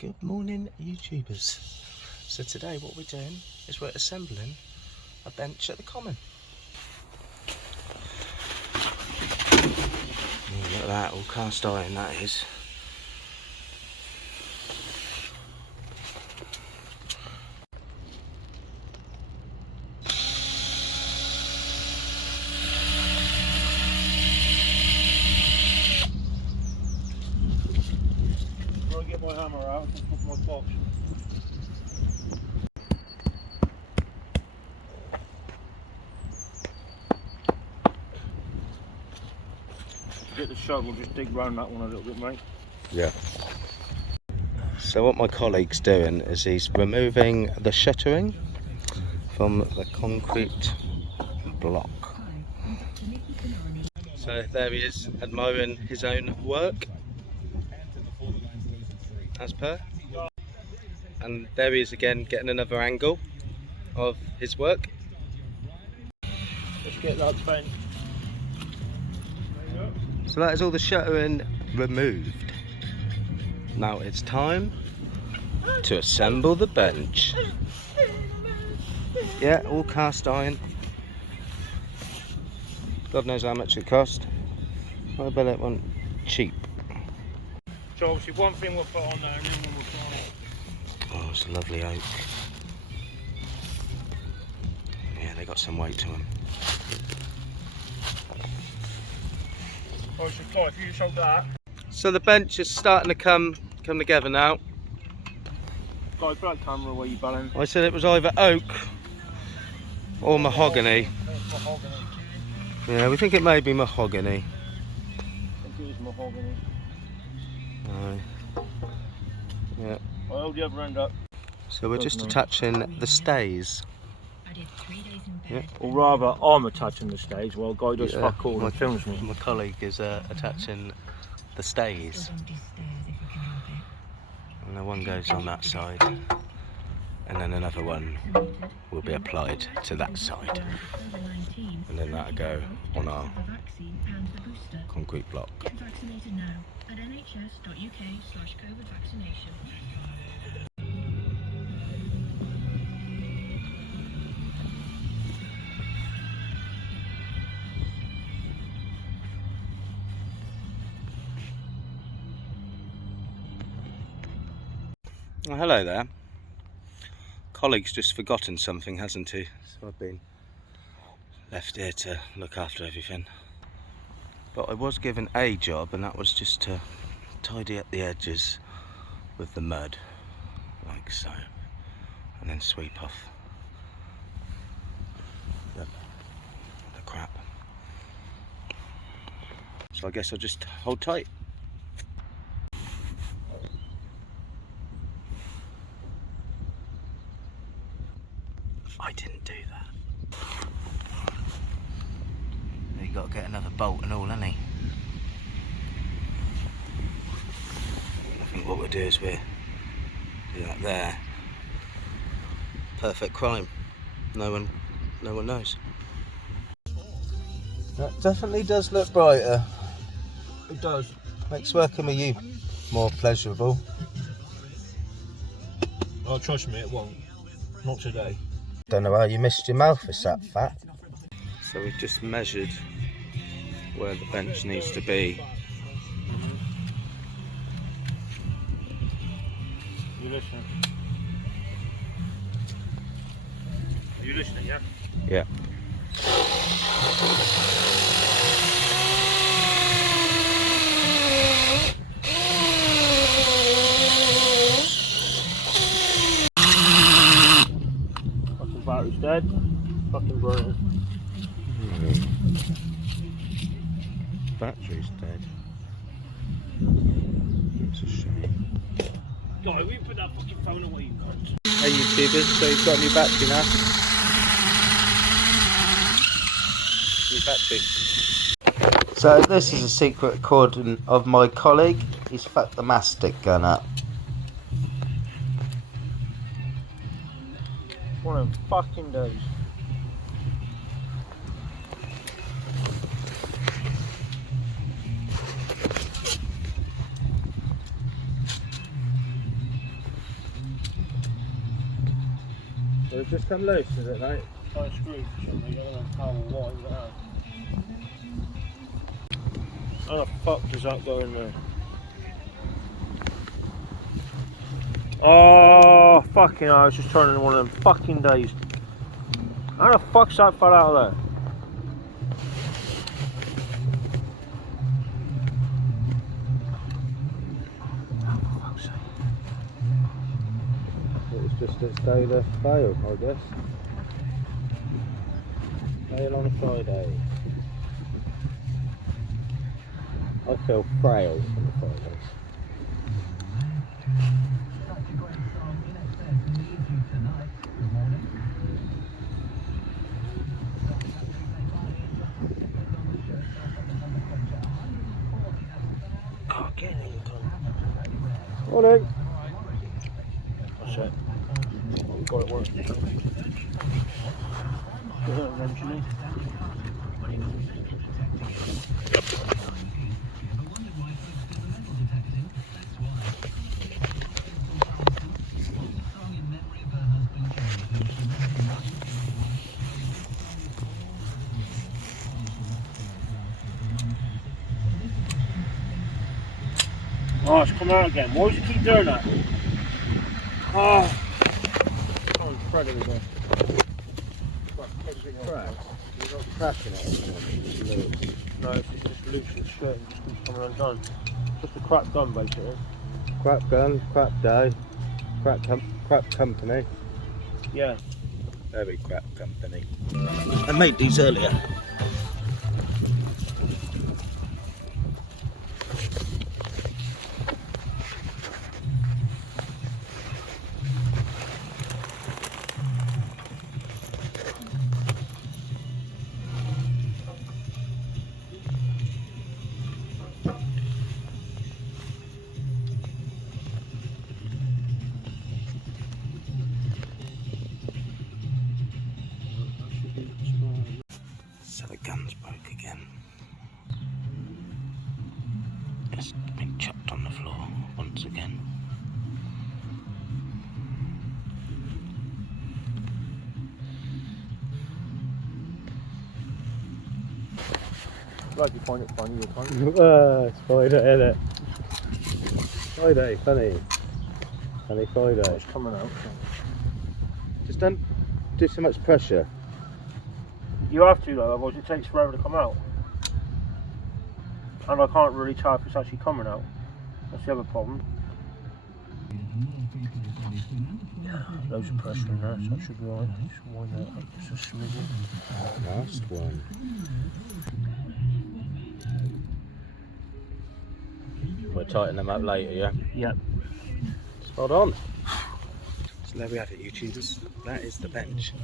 Good morning, YouTubers. So today what we're doing is we're assembling a bench at the Common. Look at that, all cast iron that is. I'll get my hammer out and put my box. Get the shovel, just dig round that one a little bit, mate. Yeah. So what my colleague's doing is he's removing the shuttering from the concrete block. So there he is, admiring his own work, as per. And there he is again, getting another angle of his work. Let's get that bent. There you go. So that is all the shuttering removed. Now it's time to assemble the bench. Yeah, all cast iron. God knows how much it cost. I bet it wasn't cheap. So obviously one thing we'll put on there and then one we'll put on it. Oh, it's a lovely oak. Yeah, they got some weight to them. Oh, so Clive, if you just hold that. So the bench is starting to come together now. Clive, put that camera where you balance. I said it was either oak or mahogany. It's mahogany. Yeah, we think it may be mahogany. I think it is mahogany. Yeah. I'll hold the other end up. So we're just attaching the stays. Yeah. Or rather, I'm attaching the stage while Guy does fuck all and films me. My colleague is attaching the stays. And the one goes on that side, and then another one will be applied to that side. And then that'll go on our concrete block. Vaccinated now at nhs.uk/COVID-vaccination. Well, hello there. Colleague's just forgotten something, hasn't he? So I've been left here to look after everything. But I was given a job, and that was just to tidy up the edges with the mud, like so, and then sweep off the crap. So I guess I'll just hold tight. I didn't do that. You got to get another bolt and all, hasn't he? I think what we'll do is we'll do that there. Perfect crime. No one knows. That definitely does look brighter. It does. Makes working with you more pleasurable. Oh, trust me, it won't. Not today. Don't know how you missed your mouth, it's that fat. So we've just measured where the bench needs to be. You listening? Are you listening, yeah? Yeah. Fucking battery's dead. Fucking brilliant. Battery's dead. It's a shame. Guy, we put that fucking phone away, you cunt. Hey YouTubers, so you've got a new battery now. New battery. So this is a secret recording of my colleague. He's fucked the mastic gun up. One of them fucking days. Well, it's just come loose, is it, mate? Tight screws or something. I don't know how or what is that. How the fuck does that go in there? Oh, fucking hell, I was just turning one of them fucking days. How the fuck's that fell out of there? It was just its day to fail, I guess. Fail on a Friday. I feel frail on the Fridays. Oh, get in, you cunt. Morning. That's it. Got it working. Eventually. Oh, it's come out again. Why does it keep doing that? Oh, Fred again. Cracking it. No, it's just loose and shit and just keeps coming undone. Just a crap gun, basically. Crap gun, crap day, crap company. Yeah. Very crap company. I made these earlier. So the gun's broke again. It's been chucked on the floor once again. Glad you find it funny, you can't. It's Friday, isn't it? Friday, funny. Funny Friday. It's coming out. Just don't do so much pressure. You have to though, otherwise it takes forever to come out. And I can't really tell if it's actually coming out. That's the other problem. Yeah, loads of pressure in there, so it should be alright. Just wind that up just a smidgen. Last one. We'll tighten them up later, yeah? Yep. Spot on. So there we have it, YouTubers. That is the bench.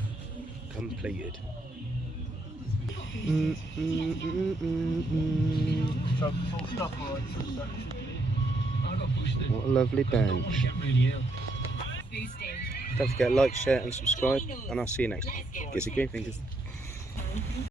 Completed. So full stuff alright. What a lovely bench. Don't forget to like, share and subscribe, and I'll see you next time. Gives you green fingers.